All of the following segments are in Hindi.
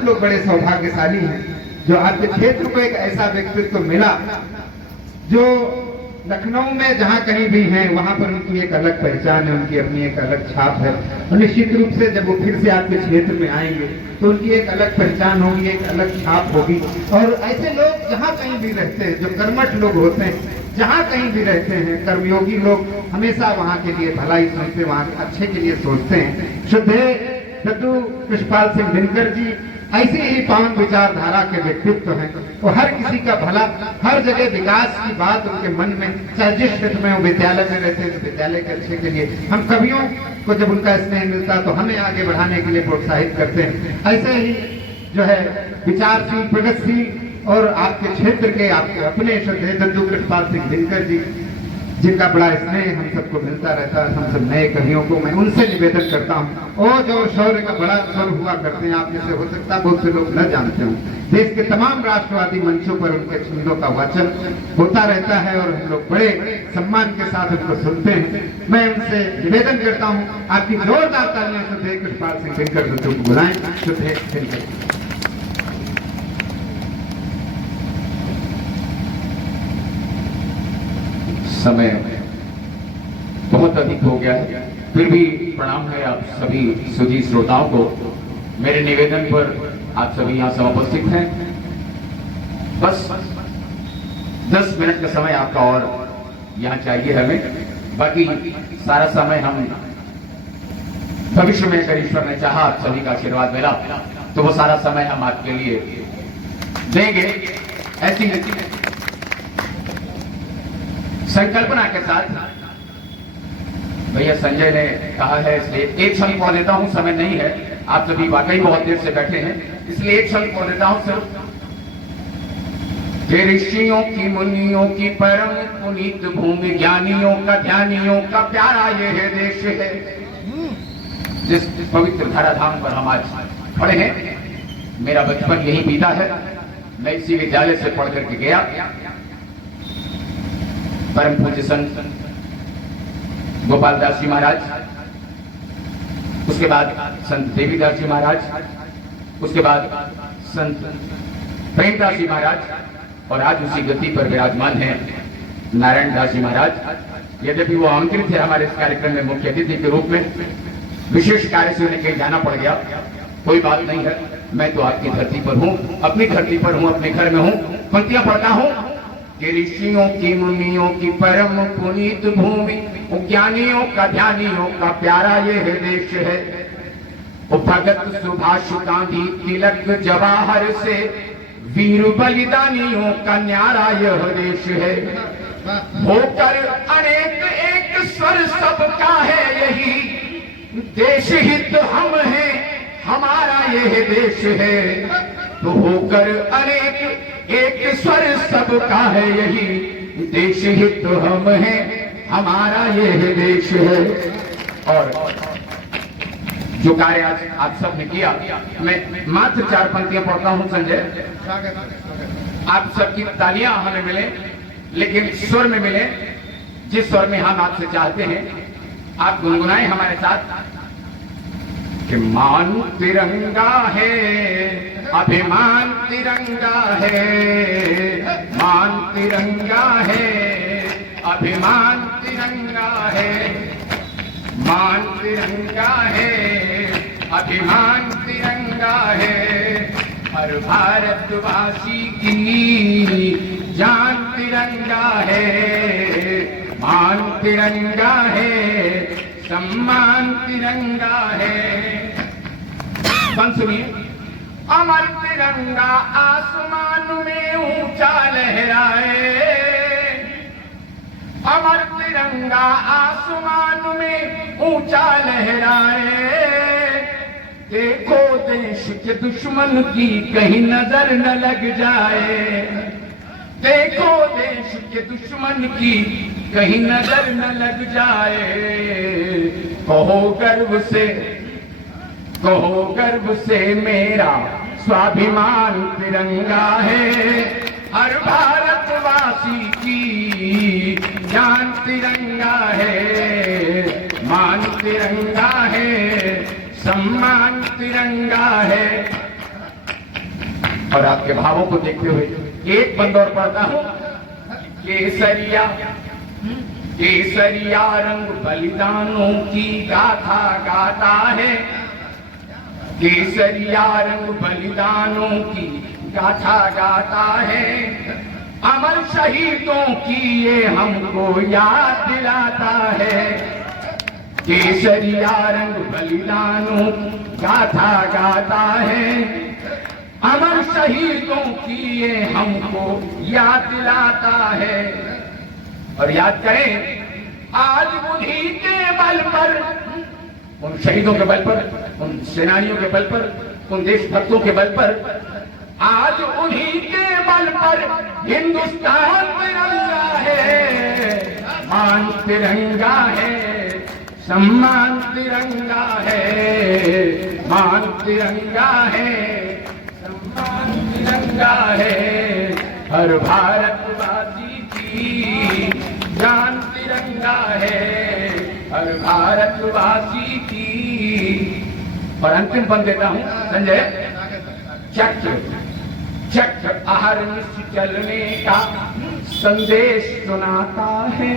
आप लोग बड़े सौभाग्यशाली हैं जो आपके क्षेत्र को एक ऐसा व्यक्तित्व मिला जो लखनऊ में जहाँ कहीं भी हैं वहाँ पर उनकी एक अलग पहचान है, उनकी अपनी एक अलग छाप है। और निश्चित रूप से जब वो फिर से आपके क्षेत्र में आएंगे तो उनकी एक अलग पहचान होगी, एक अलग छाप होगी। और ऐसे लोग जहाँ कहीं भी रहते हैं, जो कर्मठ लोग होते हैं, जहाँ कहीं भी रहते हैं, कर्मयोगी लोग हमेशा वहाँ के लिए भलाई सोचते, वहाँ के अच्छे के लिए सोचते हैं। श्रद्धेय दद्दू कृष्णपाल सिंह दिनकर जी ऐसे ही पावन विचारधारा के व्यक्तित्व हैं। वो हर किसी का भला, हर जगह विकास की बात उनके मन में, चाहे जिस क्षेत्र में वो विद्यालय में रहते हैं तो विद्यालय के अच्छे के लिए, हम कवियों को जब उनका स्नेह मिलता तो हमें आगे बढ़ाने के लिए प्रोत्साहित करते हैं। ऐसे ही जो है विचारशील, प्रगतिशील और आपके क्षेत्र के आपके अपने श्रद्धेय दद्दू कृष्णपाल सिंह दिनकर जी, जिनका बड़ा स्नेह हम सबको मिलता रहता है, हम सब नए कवियों को मैं उनसे निवेदन करता हूँ। और जो शौर्य का बड़ा स्वर हुआ करते हैं, आप में से हो सकता है बहुत से लोग न जानते हो, देश के तमाम राष्ट्रवादी मंचों पर उनके छंदों का वाचन होता रहता है और हम लोग बड़े सम्मान के साथ उनको सुनते हैं। मैं उनसे निवेदन करता हूँ आपकी जोरदार तालियां श्रद्धेय कृष्णपाल सिंह दिनकर दद्दू को बुलाएं। श्रद्धेय दिनकर समय बहुत अधिक हो गया है, फिर भी प्रणाम है आप सभी सुधी श्रोताओं को। मेरे निवेदन पर आप सभी यहाँ सब उपस्थित हैं। बस 10 मिनट का समय आपका और यहाँ चाहिए हमें, बाकी सारा समय हम भविष्य में अगर ईश्वर ने चाहा, आप सभी का आशीर्वाद मिला तो वो सारा समय हम आपके लिए देंगे। ऐसी संकल्पना के साथ भैया संजय ने कहा है, इसलिए एक क्षण को देता हूं, समय नहीं है, आप सभी वाकई बहुत देर से बैठे हैं, इसलिए एक क्षण को देता हूं सिर्फ। ऋषियों की मुनियों की परम पुनीत भूमि, ज्ञानियों का ध्यानियों का प्यारा ये है देश है। जिस पवित्र धराधाम पर हम आज खड़े हैं, मेरा बचपन यही बीता है। मैं इसी विद्यालय से पढ़ करके गया। परम पूज्य संत गोपाल दास जी महाराज, उसके बाद संत देवीदास जी महाराज, उसके बाद संत प्रेमदास जी महाराज और आज उसी गति पर विराजमान हैं नारायण दास जी महाराज। यद्यपि वो आमंत्रित थे हमारे इस कार्यक्रम में मुख्य अतिथि के रूप में, विशेष कार्य से उन्हें कहीं जाना पड़ गया, कोई बात नहीं है। मैं तो आपकी धरती पर हूँ, अपनी धरती पर हूँ, अपने घर में हूँ, पंक्तियां पढ़ता हूँ कि ऋषियों की मुनियों की परम पुनीत भूमि, ज्ञानियों का ध्यानियों का प्यारा ये है देश है। भगत सुभाष गांधी तिलक जवाहर से वीर बलिदानियों का न्यारा यह देश है। होकर अनेक एक स्वर सबका है यही देश हित हम हैं, हमारा यह देश है। तो होकर अनेक एक स्वर सबका है यही देश हित हम हैं, हमारा यह देश है। और जो कार्य आज आप सब ने किया, मैं मात्र 4 पंक्तियां पढ़ता हूं संजय। आप सबकी तालियां हमें मिले, लेकिन स्वर में मिले, जिस स्वर में हम आपसे चाहते हैं आप गुनगुनाएं हमारे साथ कि मान तिरंगा है, अभिमान तिरंगा है, मान तिरंगा है, अभिमान तिरंगा है, मान तिरंगा है, अभिमान तिरंगा है। हर भारतवासी की जान तिरंगा है, मान तिरंगा है, सम्मान तिरंगा है। सुनिए, अमर तिरंगा आसमान में ऊंचा लहराए, अमर तिरंगा आसमान में ऊंचा लहराए। देखो देश के दुश्मन की कहीं नजर न लग जाए, देखो देश के दुश्मन की कहीं नजर न लग जाए। कहो गर्व से, कहो गर्व से मेरा स्वाभिमान तिरंगा है। हर भारतवासी की जान तिरंगा है, मान तिरंगा है, सम्मान तिरंगा है। और आपके भावों को देखते हुए एक बंद और पढ़ता हूं। केसरिया केसरिया रंग बलिदानों की गाथा गाता है, केसरिया रंग बलिदानों की गाथा गाता है, अमर शहीदों की ये हमको याद दिलाता है। केसरिया रंग बलिदानों की गाथा गाता है, अमर शहीदों की ये हमको याद दिलाता है। और याद करें, आज उन्हीं के बल पर, उन शहीदों के बल पर, उन सेनानियों के बल पर, उन देशभक्तों के बल पर, आज उन्हीं के बल पर हिंदुस्तान तिरंगा है, मान तिरंगा है, सम्मान तिरंगा है, मान तिरंगा है, सम्मान तिरंगा है। हर भारतवासी की जान तिरंगा है, हर भारतवासी की। और अंतिम बंद देता हूं संजय। चक्र चक्र अहर्निश चलने का संदेश सुनाता है,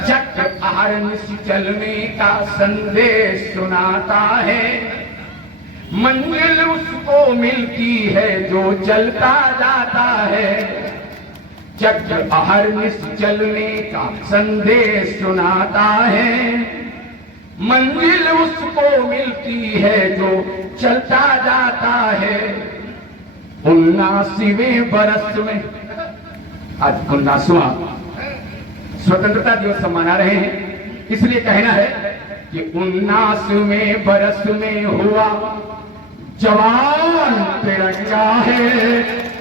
चक्र अहर्निश चलने का संदेश सुनाता है, मंजिल उसको मिलती है जो चलता जाता है। चक्र अहर्निश चलने का संदेश सुनाता है, मंजिल उसको मिलती है जो चलता जाता है। 79वें बरस में, आज 79वां स्वतंत्रता दिवस मना रहे हैं, इसलिए कहना है कि 79वें बरस में हुआ जवान तिरंगा है,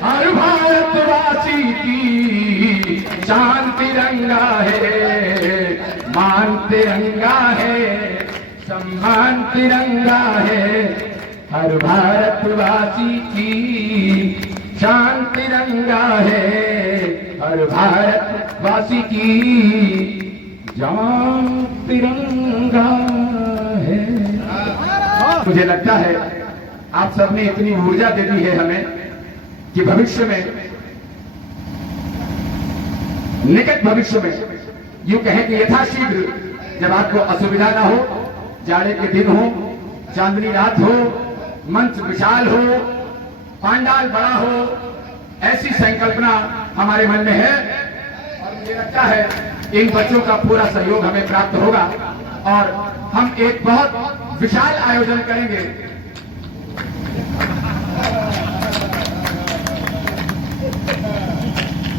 हर भारतवासी की शान तिरंगा है, मान तिरंगा है, सम्मान तिरंगा है, हर भारतवासी की शान तिरंगा है, हर भारतवासी की जान तिरंगा है। मुझे लगता है आप सबने इतनी ऊर्जा दे दी है हमें कि भविष्य में, निकट भविष्य में, यूं कहें कि यथाशीघ्र जब आपको असुविधा ना हो, जाड़े के दिन हो, चांदनी रात हो, मंच विशाल हो, पांडाल बड़ा हो, ऐसी संकल्पना हमारे मन में है। और मुझे लगता है इन बच्चों का पूरा सहयोग हमें प्राप्त होगा और हम एक बहुत विशाल आयोजन करेंगे।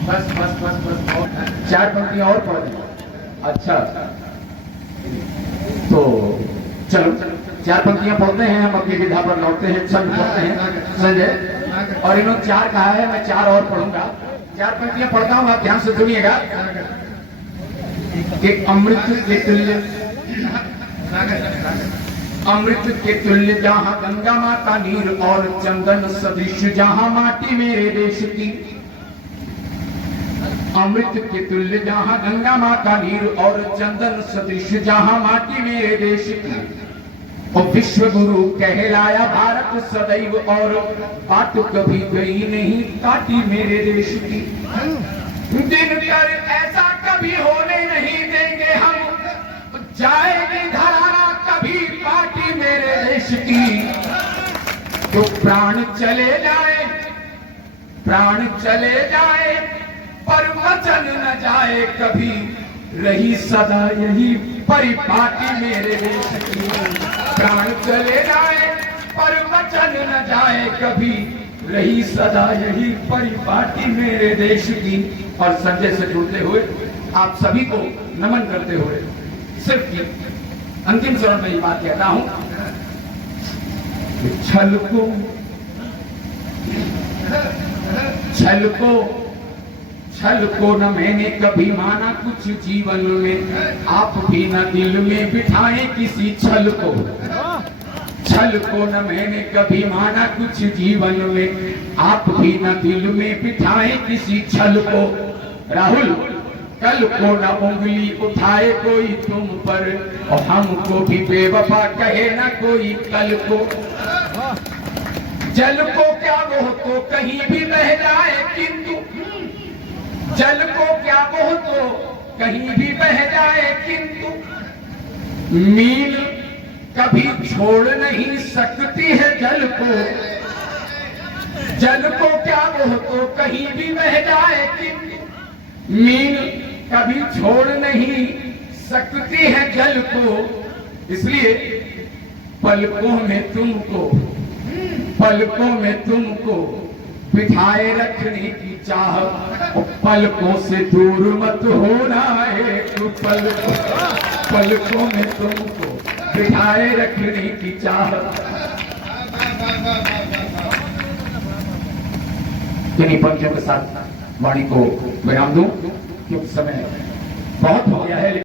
बस बस बस बस 4 पंक्तियां और पढ़ दें। अच्छा, तो चलो 4 पंक्तियां पढ़ते हैं, हम अपनी विधा पर लौटते हैं, छंद पढ़ते हैं संजय। और इन्होंने 4 कहा है, मैं 4 और पढ़ूंगा। 4 पंक्तियां पढ़ता हूं, आप ध्यान से सुनिएगा। एक अमृत के तुल्य, अमृत के तुल्य जहां गंगा माता नीर और चंदन सदृश जहां माटी मेरे देश की, अमृत के तुल्य जहां गंगा माता नीर और चंदन सदृश जहां माटी मेरे देश की, और विश्व गुरु कहलाया भारत सदैव और बात कभी गई नहीं काटी मेरे देश की। दिन पर ऐसा कभी होने नहीं देंगे हम, जाएगी धराना कभी पार्टी मेरे देश की। तो प्राण चले जाए, प्राण चले जाए, पर वचन न जाए कभी, रही सदा यही परिपाटी मेरे देश की। प्राण चले जाए पर वचन न जाए कभी, रही सदा यही परिपाटी मेरे देश की। और संजय से जुड़ते हुए आप सभी को नमन करते हुए सिर्फ अंतिम चरण में ये बात कहता हूं, छल को छल को छल को न मैंने कभी माना कुछ जीवन में, आप भी न दिल में बिठाए किसी छल को। छल को न मैंने कभी माना कुछ जीवन में, आप भी न दिल में बिठाए किसी छल को। राहुल, कल को न उंगली उठाए कोई तुम पर, और हमको भी बेवफा कहे न कोई कल को। जल को क्या वो तो कहीं भी बह जाए किंतु, जल को क्या वो तो कहीं भी बह जाए किंतु मील कभी छोड़ नहीं सकती है जल को। जल को क्या वो तो कहीं भी बह जाए किंतु मील कभी छोड़ नहीं सकती है जल को। इसलिए पलकों में तुमको, पलकों में तुमको बिठाए रखने की चाह, पलकों से दूर मत होना है तू। पलकों में तुमको बिठाए रखने की चाह। इन्हीं पंक्तियों के साथ वाणी को विराम दूं, क्योंकि समय बहुत हो गया है।